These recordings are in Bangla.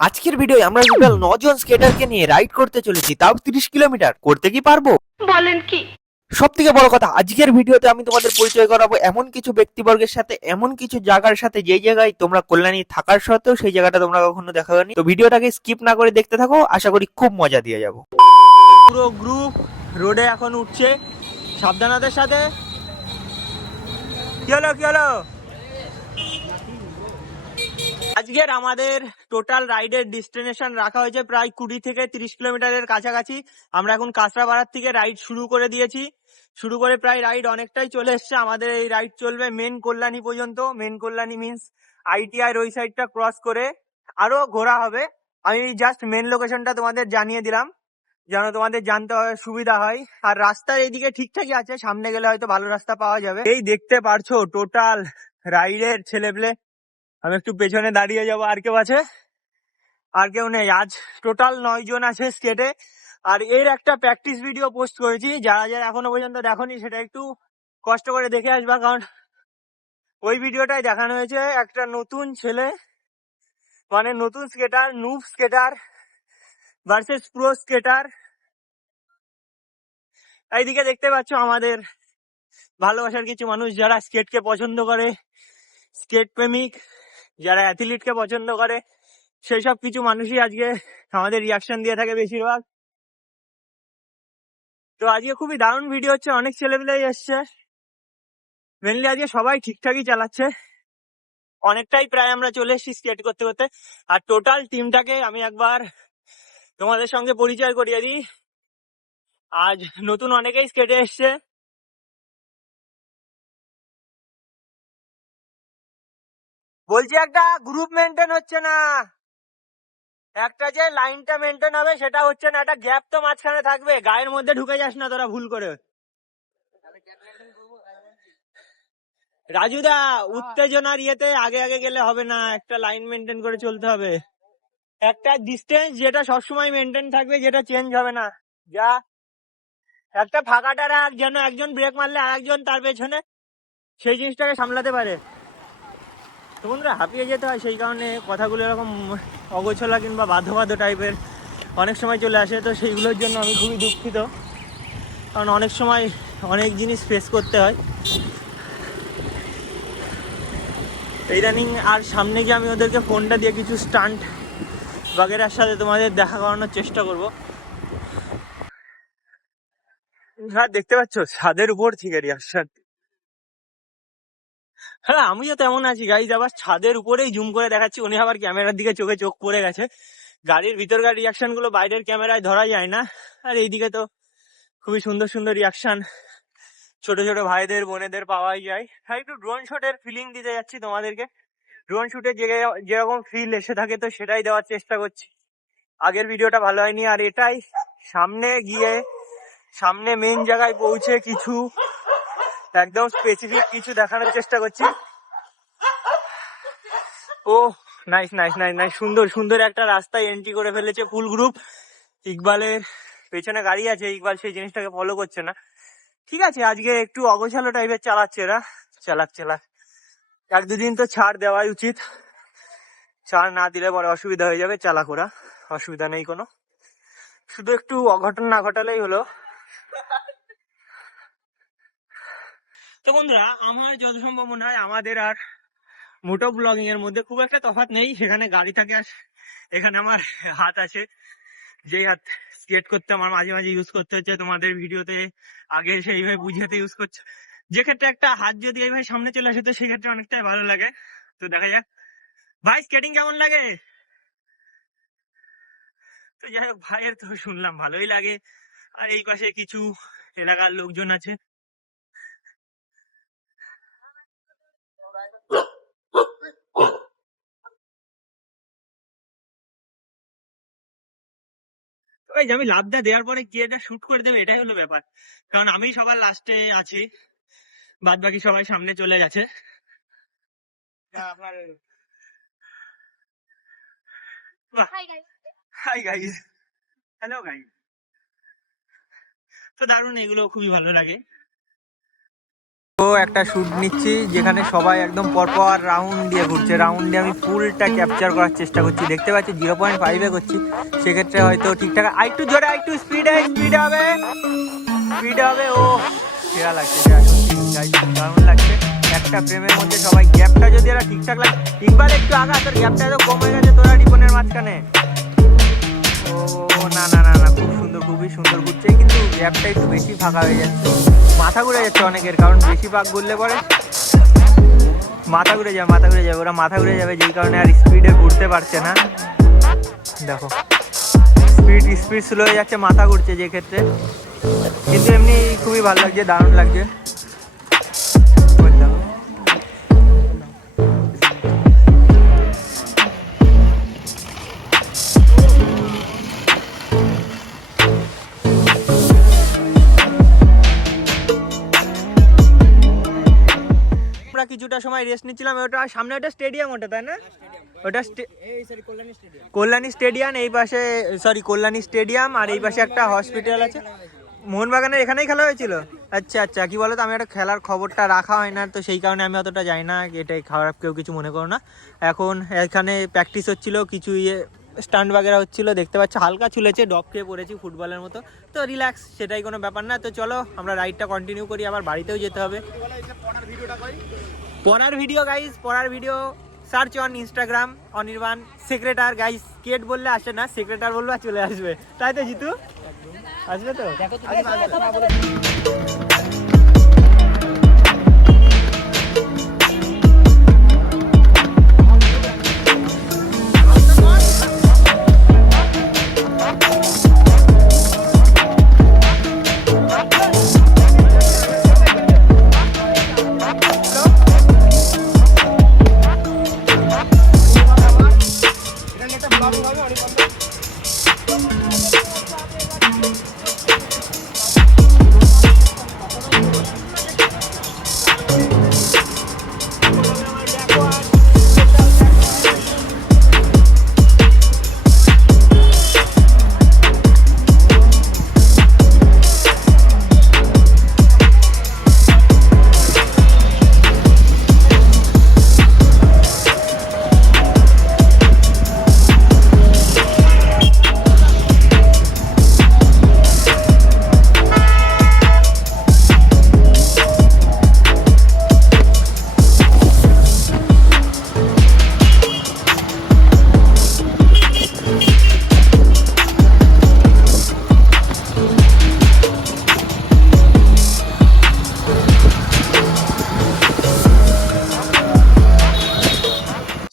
আজকের ভিডিও আমরা টোটাল 9 জন স্কেটারকে নিয়ে রাইড করতে চলেছি, তাও 30 কিলোমিটার। করতে কি পারবো? বলেন কি? সব থেকে বড় কথা, আজকের ভিডিওতে আমি তোমাদের পরিচয় করাবো এমন কিছু ব্যক্তিবর্গের সাথে, এমন কিছু জায়গার সাথে, যেই জায়গায় তোমরা কল্যাণী থাকার সত্ত্বেও সেই জায়গাটা তোমরা কখনো দেখাওনি। তো ভিডিওটাকে স্কিপ না করে দেখতে থাকো, আশা করি খুব মজা দিয়ে যাবো। পুরো গ্রুপ রোডে এখন উঠছে, সাবধানতার সাথে। কি হলো কি হলো? আজকের আমাদের টোটাল রাইডের ডেস্টিনেশন রাখা হয়েছে প্রায় 20 থেকে 30 কিলোমিটারের কাছাকাছি। আমরা এখন কাঁচরাপাড়ার থেকে রাইড শুরু করে দিয়েছি। শুরু করে প্রায় রাইড অনেকটাই চলে এসছে। আমাদের এই রাইড চলবে মেন কল্যাণী পর্যন্ত। মেন কল্যাণী মিন্স আইটিআই ওই সাইডটা ক্রস করে আরো ঘোরা হবে। আমি জাস্ট মেন লোকেশনটা তোমাদের জানিয়ে দিলাম যেন তোমাদের জানতে সুবিধা হয়। আর রাস্তার এইদিকে ঠিকঠাকই আছে, সামনে গেলে হয়তো ভালো রাস্তা পাওয়া যাবে। এই দেখতে পারছো টোটাল রাইডের ছেলেপেলে। আমি একটু পেছনে দাঁড়িয়ে যাবো। আর কেউ আছে? আর কেউ নেই। আজ টোটাল 9 জন আছে স্কেটে। আর এর একটা প্র্যাকটিস ভিডিও পোস্ট করেছি, যারা যারা এখনো পর্যন্ত দেখোনি সেটা একটু কষ্ট করে দেখে আসবা, কারণ ওই ভিডিওটাই দেখানো হয়েছে একটা নতুন ছেলে, মানে নতুন স্কেটার, নুব স্কেটার ভার্সেস প্রো স্কেটার। এইদিকে দেখতে পাচ্ছ আমাদের ভালোবাসার কিছু মানুষ যারা স্কেটকে পছন্দ করে, স্কেট প্রেমিক, যারা অ্যাথলিটকে পছন্দ করে, সেই সব কিছু মানুষই আজকে আমাদের রিয়াকশন দিয়ে থাকে বেশিরভাগ। তো আজকে খুবই দারুণ ভিডিও হচ্ছে, অনেক ছেলেপেলেই এসছে। মেনলি আজকে সবাই ঠিকঠাকই চালাচ্ছে। অনেকটাই প্রায় আমরা চলে এসেছি স্কেট করতে করতে। আর টোটাল টিমটাকে আমি একবার তোমাদের সঙ্গে পরিচয় করিয়ে দিই। আজ নতুন অনেকেই স্কেটে এসছে। বলছি একটা গ্রুপ মেনটেন হচ্ছে না, একটা যে লাইনটা মেনটেন হবে সেটা হচ্ছে না। একটা গ্যাপ তো মাঝখানে থাকবে, গায়ের মধ্যে ঢুকে যাস না তোরা ভুল করে। রাজুদা, উত্তেজনার ইয়েতে আগে আগে গেলে হবে না, একটা লাইন মেনটেন করে চলতে হবে। একটা ডিস্টেন্স যেটা সবসময় মেনটেন থাকবে, যেটা চেঞ্জ হবে না। যা একটা ফাঁকাটা রাখ, যেন একজন ব্রেক মারলে আর একজন তার পেছনে সেই জিনিসটাকে সামলাতে পারে। তো বন্ধুরা, হাঁপিয়ে যেতে হয়, সেই কারণে কথাগুলো এরকম অগোছলা কিংবা বাধ্য বাধ্য টাইপের অনেক সময় চলে আসে। তো সেইগুলোর জন্য আমি খুবই দুঃখিত, কারণ অনেক সময় অনেক জিনিস ফেস করতে হয়। ইদানিং আর সামনে গিয়ে আমি ওদেরকে ফোনটা দিয়ে কিছু স্টান্ট বাগেরার সাথে তোমাদের দেখা করানোর চেষ্টা করব। হ্যাঁ, দেখতে পাচ্ছ ছাদের উপর থেকে রিয়াকশন। হ্যাঁ, আমিও তেমন আছি গাইজ। আবার ছাদের উপরেই জুম করে দেখাচ্ছি, উনি আবার ক্যামেরার দিকে চোখে চোখ পড়ে গেছে। গাড়ির ভিতরকার রিয়াকশন গুলো বাইরের ক্যামেরায় ধরা যায় না। আর এইদিকে তো খুবই সুন্দর সুন্দর রিয়াকশন ছোট ছোট ভাইদের বোনেদের পাওয়াই যায়। হ্যাঁ, একটু ড্রোন শটের ফিলিং দিতে যাচ্ছি তোমাদেরকে। ড্রোন শুটে যেরকম ফিল এসে থাকে তো সেটাই দেওয়ার চেষ্টা করছি। আগের ভিডিওটা ভালো হয়নি, আর এটাই সামনে গিয়ে সামনে মেন জায়গায় পৌঁছে কিছু একদম স্পেসিফিক কিছু দেখানোর চেষ্টা করছি। ও নাইস নাইস নাইস নাইস, সুন্দর সুন্দর একটা রাস্তায় এন্ট্রি করে ফেলেছে ফুল গ্রুপ। ইকবালের পেছনে গাড়ি আছে, ইকবাল সেই জিনিসটাকে ফলো করছে না। ঠিক আছে, আজকে একটু অগোছালো টাইপের চালাচ্ছে এরা। চালাক চালাক, এক দুদিন তো ছাড় দেওয়াই উচিত। ছাড় না দিলে পরে অসুবিধা হয়ে যাবে। চালাক ওরা, অসুবিধা নেই কোনো, শুধু একটু অঘটন না ঘটালেই হলো। তো বন্ধুরা, আমার যত সম্ভব মনে হয় আমাদের আর মোটো ব্লগিং এর মধ্যে খুব একটা তফাৎ নেই। সেখানে গাড়ি থাকে আর এখানে আমার হাত আছে, যেই হাত স্কেট করতে আমার মাঝে মাঝে ইউজ করতে হচ্ছে তোমাদের ভিডিওতে আগে সেইভাবে বুঝাতে ইউজ করছে। যে ক্ষেত্রে একটা হাত যদি এইভাবে সামনে চলে আসে তো সেক্ষেত্রে অনেকটাই ভালো লাগে। তো দেখা যাক ভাই স্কেটিং কেমন লাগে। তো যাই হোক, ভাইয়ের তো শুনলাম ভালোই লাগে। আর এই পাশে কিছু এলাকার লোকজন আছে। ওই যে আমি লাফটা দেওয়ার পরে কে এটা শুট করে দেবে এটাই হলো ব্যাপার, কারণ আমি সবার লাস্টে আছি, বাদ বাকি সবাই সামনে চলে গেছে। আপনার হাই গাইস, হ্যালো গাইস। তো দারুণ, এগুলো খুবই ভালো লাগে। তো একটা শুট নিচ্ছি যেখানে সবাই একদম পরপর রাউন্ড দিয়ে ঘুরছে, রাউন্ড দিয়ে আমি ফুলটা ক্যাপচার করার চেষ্টা করছি। দেখতে পাচ্ছি 0.5-এ করছি, সেক্ষেত্রে হয়তো ঠিকঠাক। আরেকটু জোরে, আরেকটু স্পিডে হবে, ও সেরা লাগছে, দারুণ লাগছে। একটা ফ্রেমের মধ্যে সবাই গ্যাপটা যদি এরা ঠিকঠাক লাগে, ইকবাল একটু আগা, তোর গ্যাপটা এত কম হয়ে গেছে তোরা রিপনের মাঝখানে। ও না না না না, খুব সুন্দর, খুবই সুন্দর ঘুরছে, কিন্তু গ্যাপটা একটু বেশি ফাঁকা হয়ে যাচ্ছে, মাথা ঘুরে যাচ্ছে অনেকের, কারণ বেশি পাক ঘুরলে পরে মাথা ঘুরে যাবে, ওরা মাথা ঘুরে যাবে, যেই কারণে আর স্পিডে ঘুরতে পারছে না। দেখো স্পিড স্লো হয়ে যাচ্ছে, মাথা ঘুরছে যে ক্ষেত্রে, কিন্তু এমনি খুবই ভালো লাগছে, দারুণ লাগছে। আমরা কিছুটা সময় রেস্ট নিচ্ছিলাম, ওটা সামনে ওটা স্টেডিয়াম, ওটা তাই না? ওটা কল্যাণী স্টেডিয়াম, এই পাশে কল্যাণী স্টেডিয়াম, আর এই পাশে একটা হসপিটাল আছে। মোহনবাগানের এখানেই খেলা হয়েছিল? আচ্ছা আচ্ছা, কি বলতো, আমি একটা খেলার খবরটা রাখা হয় না, তো সেই কারণে আমি অতটা যাই না, এটাই খারাপ, কেউ কিছু মনে করো না। এখন এখানে প্র্যাকটিস হচ্ছিল, কিছু স্টান্ট বাগেরা হচ্ছিল, দেখতে পাচ্ছ হালকা চুলেছে, ডপ খেয়ে পড়েছি ফুটবলের মতো, তো রিল্যাক্স, সেটাই কোনো ব্যাপার না। তো চলো আমরা রাইডটা কন্টিনিউ করি, আবার বাড়িতেও যেতে হবে। পড়ার ভিডিও গাইজ, পড়ার video search on Instagram Anirban সেক্রেটার গাইজ, স্কেট বললে আসে না, সেক্রেটার বললে চলে আসবে, তাই তো জিতু? আসবে তো?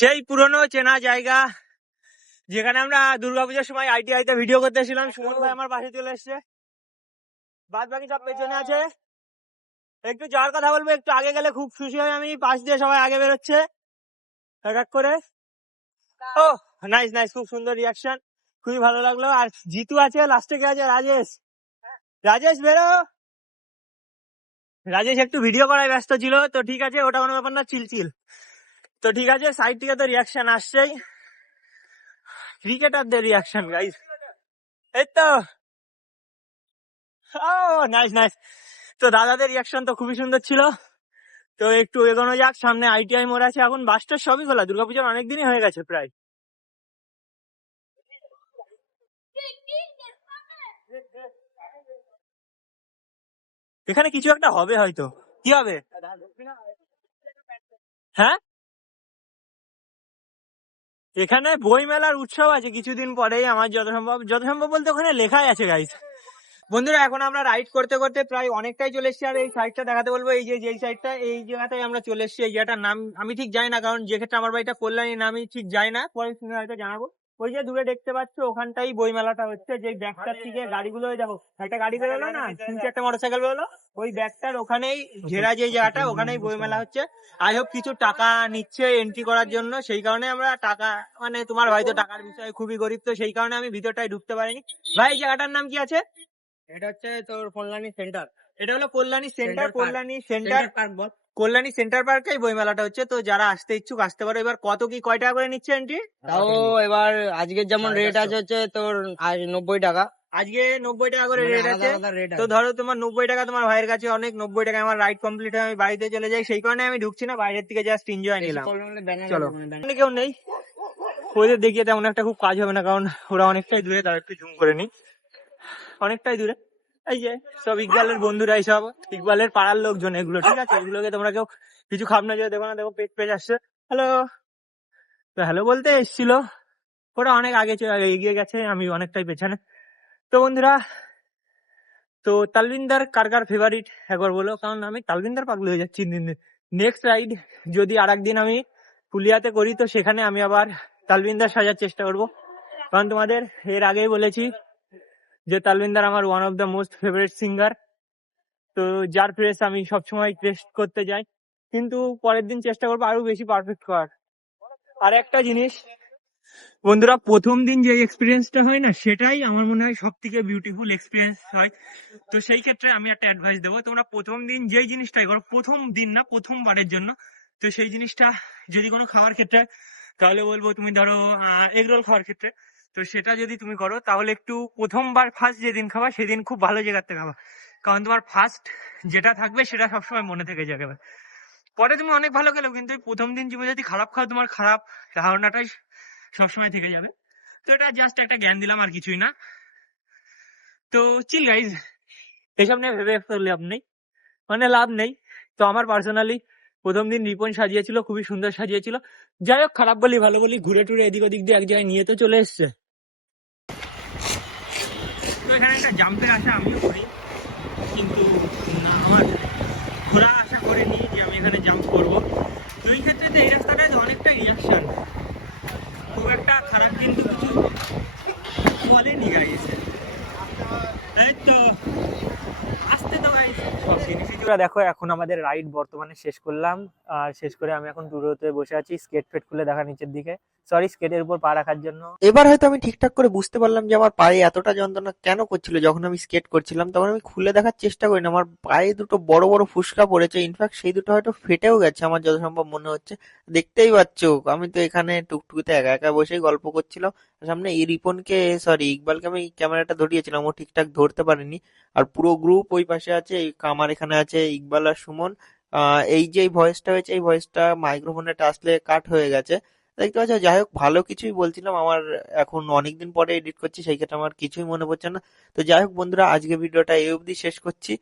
সেই পুরনো চেনা জায়গা যেখানে আমরা দুর্গাপূজার সময় ITI তে ভিডিও করতে এসেছিলাম। সুমন ভাই আমার পাশে চলে এসছে, বাদ বাকি সব পেছনে আছে। একটু যাওয়ার কথা বলবো, একটু আগে গেলে খুব খুশি হয় আমি, পাশ দিয়ে সবাই আগে বেরোচ্ছে এক করে। ও নাইস নাইস, খুব সুন্দর রিয়াকশন, খুবই ভালো লাগলো। আর জিতু আছে, লাস্টে কে আছে? রাজেশ বেরো। রাজেশ একটু ভিডিও করায় ব্যস্ত ছিল, তো ঠিক আছে, ওটা কোনো ব্যাপার না, চিল। তো ঠিক আছে, সাইড থেকে তো রিয়াকশন আসছেই, ক্রিকেটারদের রিয়াকশন গাইস, এই তো নাইস নাইস। তো দাদাদের রিয়াকশন তো খুবই সুন্দর ছিল। তো একটু এগোনো যাক, সামনে ITI মোড় আছে, এখন বাসটার সবই খোলা, দুর্গাপূজার অনেকদিনই হয়ে গেছে প্রায়। এখানে কিছু একটা হবে হয়তো, কি হবে? হ্যাঁ, এখানে বই মেলার উৎসব আছে কিছুদিন পরেই, আমার যত সম্ভব বলতে ওখানে লেখাই আছে গাইস। বন্ধুরা এখন আমরা রাইড করতে করতে প্রায় অনেকটাই চলে এসেছি, আর এই সাইডটা দেখাতে বলবো, এই যে সাইডটা, এই জায়গাটাই আমরা চলে এসেছি। এই জায়গাটার নাম আমি ঠিক জানি না, কারণ যে ক্ষেত্রে আমার বাড়িটা কল্যাণী, নামই ঠিক জানি না, পরে শুনে হয়তো জানাবো। ওই যে দূরে দেখতে পাচ্ছ, ওখানটাই বই মেলাটা হচ্ছে, যে ব্যাগটার থেকে গাড়িগুলো, দেখো একটা গাড়ি বেরোলো না, 3-4টা মোটরসাইকেল বেরোলো, ওই ব্যাগটার ওখানেই ঘেরা, যে জায়গাটা ওখানেই বই মেলা হচ্ছে। আই হোপ কিছু টাকা নিচ্ছে এন্ট্রি করার জন্য, সেই কারণে আমরা টাকা, মানে তোমার ভাই তো টাকার বিষয়ে খুবই গরিব, তো সেই কারণে আমি ভিতরটাই ঢুকতে পারিনি। ভাই এই জায়গাটার নাম কি আছে? এটা হচ্ছে তোর কল্যাণী সেন্টার। এটা হলো কল্যাণী সেন্টার, কল্যাণী সেন্টার পার্কেই বইমেলাটা হচ্ছে। তো যারা আসতে ইচ্ছুক আসতে পারো। এবার কয় টাকা করে নিচ্ছে এন্ট্রি? তাও এবার আজকের যেমন রেট আছে হচ্ছে তোর 90 টাকা, আজকে 90 টাকা করে মানে রেট আলাদা আছে। আলাদা রেট তো আছে। ধরো তোমার 90 টাকা তোমার ভাইয়ের কাছে অনেক, 90 টাকায় আমার রাইড কমপ্লিট হয়ে আমি বাড়িতে চলে যাই, সেই কারণে আমি ঢুকছি না, বাইরের থেকে জাস্ট এনজয় বেশি নিলাম। প্রবলেম হলে ব্যানার চলো, মানে banner- এখানে কেউ নেই, ওদের দেখিয়ে তেমন একটা খুব কাজ হবে না, কারণ ওরা অনেকটাই দূরে, তার একটু জুম করে নি, অনেকটাই দূরে। এই যে সব ইকবালের বন্ধুরা, এইসব ইকবালের পাড়ার লোকজন এগুলো, ঠিক আছে? এগুলোকে তোমরা কেউ কিছু খাবনা যে দেখো না, দেখো পেজ পেজ আসছে, হ্যালো, তো হ্যালো বলতে এসেছিল, ওরা অনেক আগে এগিয়ে গেছে, আমি অনেকটাই পেছনে। তো বন্ধুরা, তো তালবিন্দার কার কার ফেভারিট একবার বলো, কারণ আমি তালবিন্দার পাগল হয়ে যাচ্ছি দিন দিন। নেক্সট রাইড যদি আর একদিন আমি পুলিয়াতে করি, তো সেখানে আমি আবার তালবিন্দার সাজার চেষ্টা করব, কারণ তোমাদের এর আগেই বলেছি যে তালবিন্দার আমার one of the most favourite singer, তো যার প্রেস আমি সবসময় টেস্ট করতে যাই, কিন্তু পরের দিন চেষ্টা করবো আরো বেশি পারফেক্ট করার। আর একটা জিনিস বন্ধুরা, প্রথম দিন যে এক্সপিরিয়েন্সটা হয় না, সেটাই আমার মনে হয় সব থেকে বিউটিফুল এক্সপিরিয়েন্স হয়। তো সেই ক্ষেত্রে আমি একটা অ্যাডভাইস দেবো, তোমরা প্রথম দিন যেই জিনিসটাই করো, প্রথম দিন না, প্রথমবারের জন্য, তো সেই জিনিসটা যদি কোনো খাওয়ার ক্ষেত্রে, তাহলে বলবো তুমি ধরো এগ রোল খাওয়ার ক্ষেত্রে, তো সেটা যদি তুমি করো, তাহলে একটু প্রথমবার ফার্স্ট যেদিন খাবা সেদিন খুব ভালো জায়গাতে খাবা, কারণ তোমার ফার্স্ট যেটা থাকবে সেটা সবসময় মনে থেকে যাবে। পরে তুমি অনেক ভালো খেলো, কিন্তু প্রথম দিন তুমি যদি খারাপ খাও, তোমার খারাপ ধারণাটাই সবসময় থেকে যাবে। তো এটা জাস্ট একটা জ্ঞান দিলাম, আর কিছুই না। তো চিল গাইজ, এসব নিয়ে ভেবে লাভ নেই, মানে লাভ নেই। তো আমার পার্সোনালি প্রথম দিন রিপন সাজিয়েছিল, খুবই সুন্দর সাজিয়েছিল। যাই হোক, খারাপ বলি ভালো বলি, ঘুরে টুরে এদিক ওদিক দিয়ে এক জায়গায় নিয়ে তো চলে এসছে। তো এখানে একটা জাম্পের আশা আমিও করি, কিন্তু আমার ঘোরা আশা করিনি যে আমি এখানে জাম্প করবো। তো এই ক্ষেত্রে তো এই রাস্তাটায় তো অনেকটা রিয়াকশন, খুব একটা খারাপ কিন্তু কিছু বলেনি গাইস। এই তো আসতে তো গাইস, সব জিনিসই দেখো। এখন আমাদের রাইড বর্তমানে শেষ করলাম, আর শেষ করে আমি এখন দূরত্বে বসে আছি, স্কেট ফেট খুলে দেখা নিচের দিকে, সরি স্কেটের উপর পা রাখার জন্য। এবার হয়তো আমি ঠিকঠাক করে বুঝতে পারলাম যে আমার পায়ে এতটা যন্ত্রণা কেন করছিল যখন আমি স্কেট করছিলাম। তখন আমি খুলে দেখার চেষ্টা করি না, আমার পায়ে দুটো বড় বড় ফুসকা পড়েছে, ইনফ্যাক্ট সেই দুটো হয়তো ফেটেও গেছে আমার যত সম্ভব মনে হচ্ছে। দেখতেই পাচ্ছ আমি তো এখানে টুকটুকিতে একা একা বসেই গল্প করছিলাম, সামনে এই রিপনকে, সরি ইকবালকে আমি ক্যামেরাটা ধরিয়েছিলাম, ও ঠিকঠাক ধরতে পারেনি। আর পুরো গ্রুপ ওই পাশে আছে, আমার এখানে আছে ইকবাল আর সুমন। এই যে ভয়েসটা হয়েছে, এই ভয়েসটা মাইক্রোফোনে আসলে কাট হয়ে গেছে, দেখতে পাচ্ছ। যাই হোক, ভালো কিছুই বলছিলাম, আমার এখন অনেকদিন পরে এডিট করছি, সেই ক্ষেত্রে আমার কিছুই মনে পড়ছে না। তো যাই হোক বন্ধুরা, আজকে ভিডিওটা এই অবধি শেষ করছি।